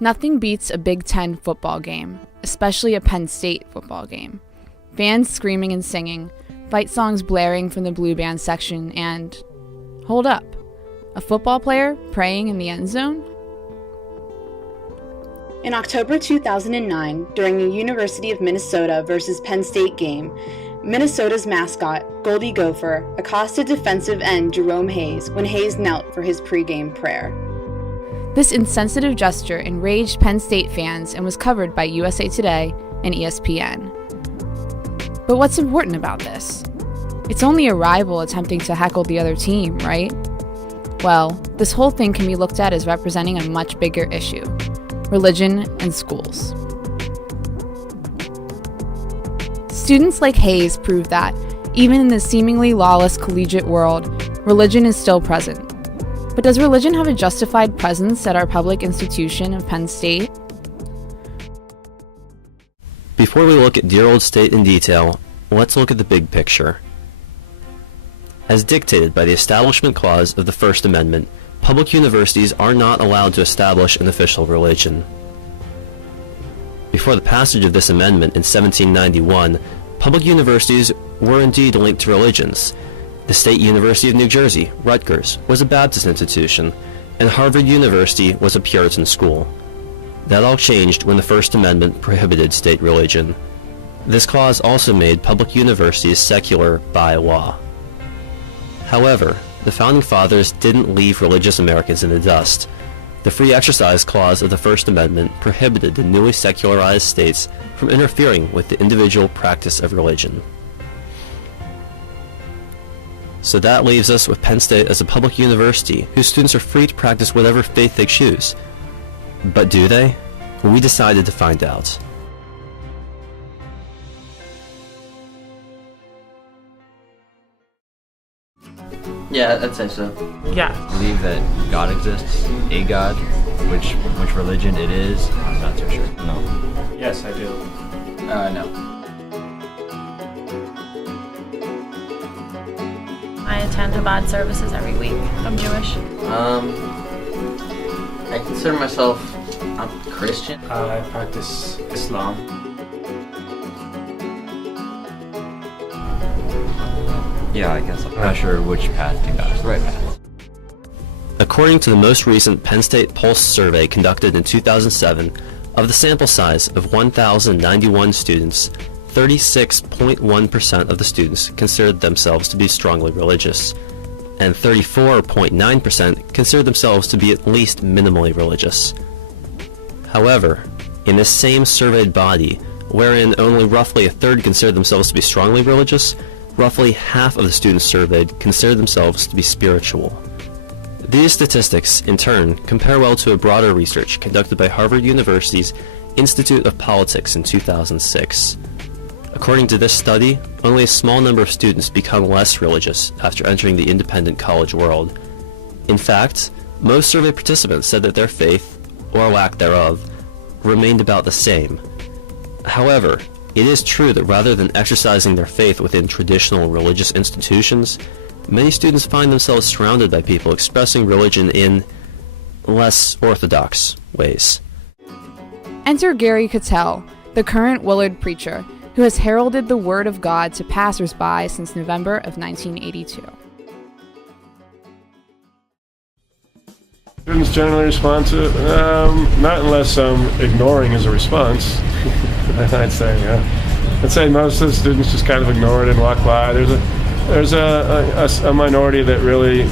Nothing beats a Big Ten football game, especially a Penn State football game. Fans screaming and singing, fight songs blaring from the blue band section, and... hold up. A football player praying in the end zone? In October 2009, during a University of Minnesota versus Penn State game, Minnesota's mascot, Goldie Gopher, accosted defensive end Jerome Hayes when Hayes knelt for his pregame prayer. This insensitive gesture enraged Penn State fans and was covered by USA Today and ESPN. But what's important about this? It's only a rival attempting to heckle the other team, right? Well, this whole thing can be looked at as representing a much bigger issue: religion and schools. Students like Hayes prove that, even in the seemingly lawless collegiate world, religion is still present. But does religion have a justified presence at our public institution of Penn State? Before we look at dear old State in detail, let's look at the big picture. As dictated by the Establishment Clause of the First Amendment, public universities are not allowed to establish an official religion. Before the passage of this amendment in 1791, public universities were indeed linked to religions. The State University of New Jersey, Rutgers, was a Baptist institution, and Harvard University was a Puritan school. That all changed when the First Amendment prohibited state religion. This clause also made public universities secular by law. However, the Founding Fathers didn't leave religious Americans in the dust. The Free Exercise Clause of the First Amendment prohibited the newly secularized states from interfering with the individual practice of religion. So that leaves us with Penn State as a public university whose students are free to practice whatever faith they choose. But do they? We decided to find out. Yeah, I'd say so. Yeah. Believe that God exists, a God, which religion it is, I'm not so sure. No. Yes, I do. No. I attend Chabad services every week. I'm Jewish. I consider myself a Christian. I practice Islam. Yeah, I guess I'm not sure which path to go. It's the right path. According to the most recent Penn State Pulse survey conducted in 2007, of the sample size of 1,091 students, 36.1% of the students considered themselves to be strongly religious, and 34.9% considered themselves to be at least minimally religious. However, in this same surveyed body, wherein only roughly a third considered themselves to be strongly religious, roughly half of the students surveyed considered themselves to be spiritual. These statistics, in turn, compare well to a broader research conducted by Harvard University's Institute of Politics in 2006. According to this study, only a small number of students become less religious after entering the independent college world. In fact, most survey participants said that their faith, or lack thereof, remained about the same. However, it is true that rather than exercising their faith within traditional religious institutions, many students find themselves surrounded by people expressing religion in less orthodox ways. Enter Gary Catell, the current Willard preacher, who has heralded the Word of God to passers-by since November of 1982. Students generally respond to it, not unless ignoring is a response. I'd say most of the students just kind of ignore it and walk by. There's a minority that really,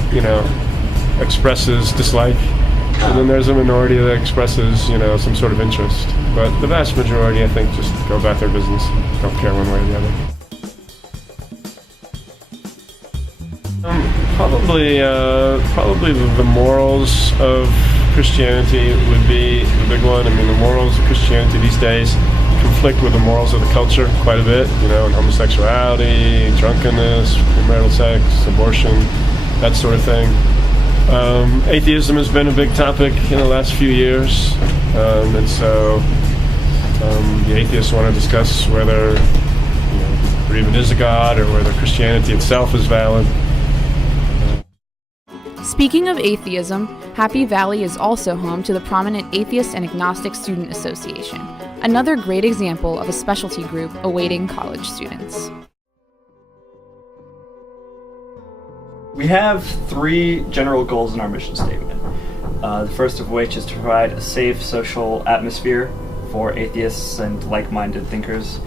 expresses dislike, and then there's a minority that expresses, some sort of interest. But the vast majority, I think, just go about their business, don't care one way or the other. Probably the morals of Christianity would be the big one. I mean, the morals of Christianity these days conflict with the morals of the culture quite a bit, and homosexuality, drunkenness, premarital sex, abortion, that sort of thing. Atheism has been a big topic in the last few years, and so the atheists want to discuss whether there even is a God or whether Christianity itself is valid. Speaking of atheism, Happy Valley is also home to the prominent Atheist and Agnostic Student Association, another great example of a specialty group awaiting college students. We have 3 general goals in our mission statement. The first of which is to provide a safe social atmosphere for atheists and like-minded thinkers.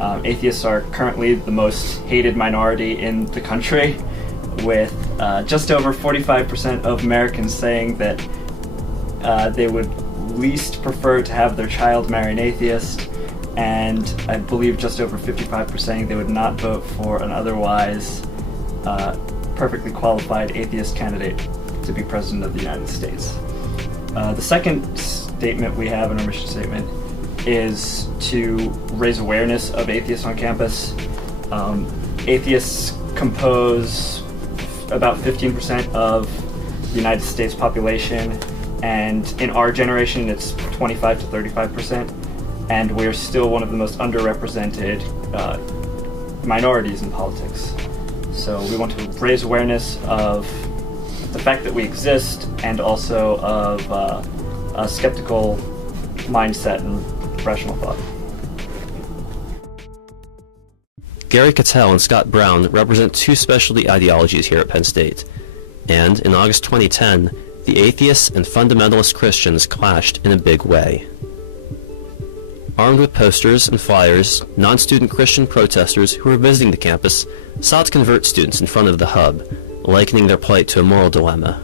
Atheists are currently the most hated minority in the country, with just over 45% of Americans saying that they would least prefer to have their child marry an atheist, and I believe just over 55% saying they would not vote for an otherwise perfectly qualified atheist candidate to be President of the United States. The second statement we have in our mission statement is to raise awareness of atheists on campus. Atheists compose about 15% of the United States population, and in our generation it's 25 to 35%, and we're still one of the most underrepresented minorities in politics. So we want to raise awareness of the fact that we exist, and also of a skeptical mindset and rational thought. Gary Catell and Scott Brown represent 2 specialty ideologies here at Penn State, and in August 2010, the atheists and fundamentalist Christians clashed in a big way. Armed with posters and flyers, non-student Christian protesters who were visiting the campus sought to convert students in front of the hub, likening their plight to a moral dilemma.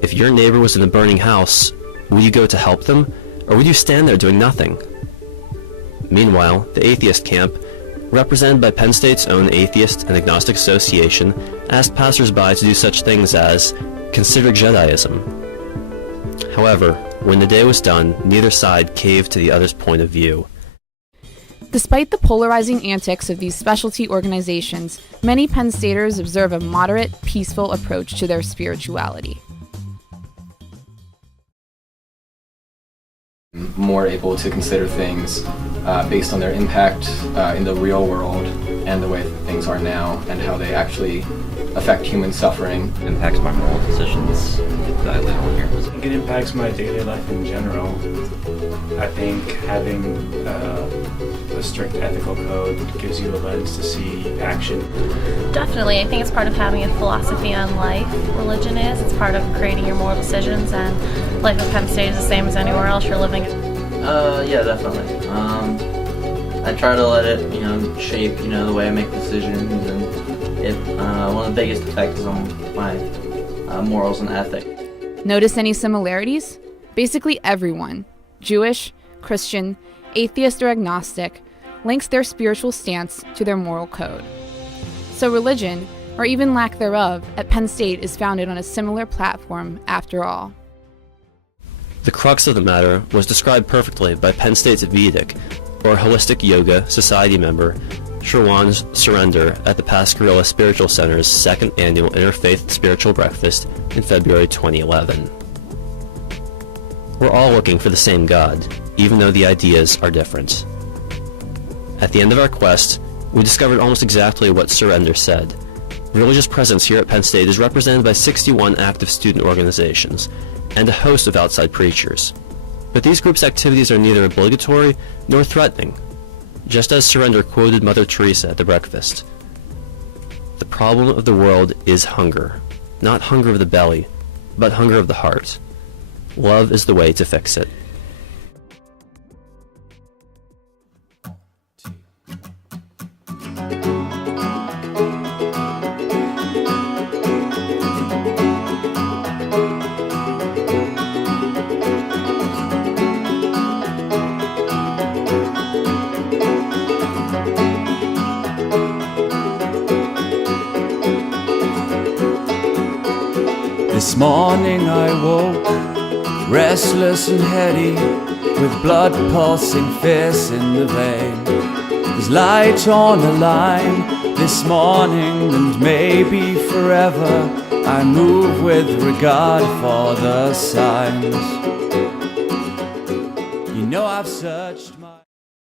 If your neighbor was in a burning house, would you go to help them, or would you stand there doing nothing? Meanwhile, the atheist camp, represented by Penn State's own Atheist and Agnostic Association, asked passersby to do such things as consider Jediism. However, when the day was done, neither side caved to the other's point of view. Despite the polarizing antics of these specialty organizations, many Penn Staters observe a moderate, peaceful approach to their spirituality. More able to consider things based on their impact in the real world and the way that things are now and how they actually affect human suffering. It impacts my moral decisions that I live on here. I think it impacts my daily life in general. I think having a strict ethical code gives you a lens to see action. Definitely. I think it's part of having a philosophy on life. Religion is. It's part of creating your moral decisions, and life at Penn State is the same as anywhere else you're living. Yeah, definitely. I try to let it, shape, the way I make decisions, and one of the biggest effects is on my morals and ethics. Notice any similarities? Basically everyone, Jewish, Christian, atheist or agnostic, links their spiritual stance to their moral code. So religion, or even lack thereof, at Penn State is founded on a similar platform after all. The crux of the matter was described perfectly by Penn State's Vedic, or Holistic Yoga Society member, Sherwan's Surrender at the Pascagoula Spiritual Center's 2nd Annual Interfaith Spiritual Breakfast in February 2011. We're all looking for the same God, even though the ideas are different. At the end of our quest, we discovered almost exactly what Surrender said. Religious presence here at Penn State is represented by 61 active student organizations and a host of outside preachers. But these groups' activities are neither obligatory nor threatening, just as Surrender quoted Mother Teresa at the breakfast. The problem of the world is hunger, not hunger of the belly, but hunger of the heart. Love is the way to fix it. This morning I woke, restless and heady, with blood pulsing fierce in the vein. There's light on the line this morning, and maybe forever. I move with regard for the signs. You know I've searched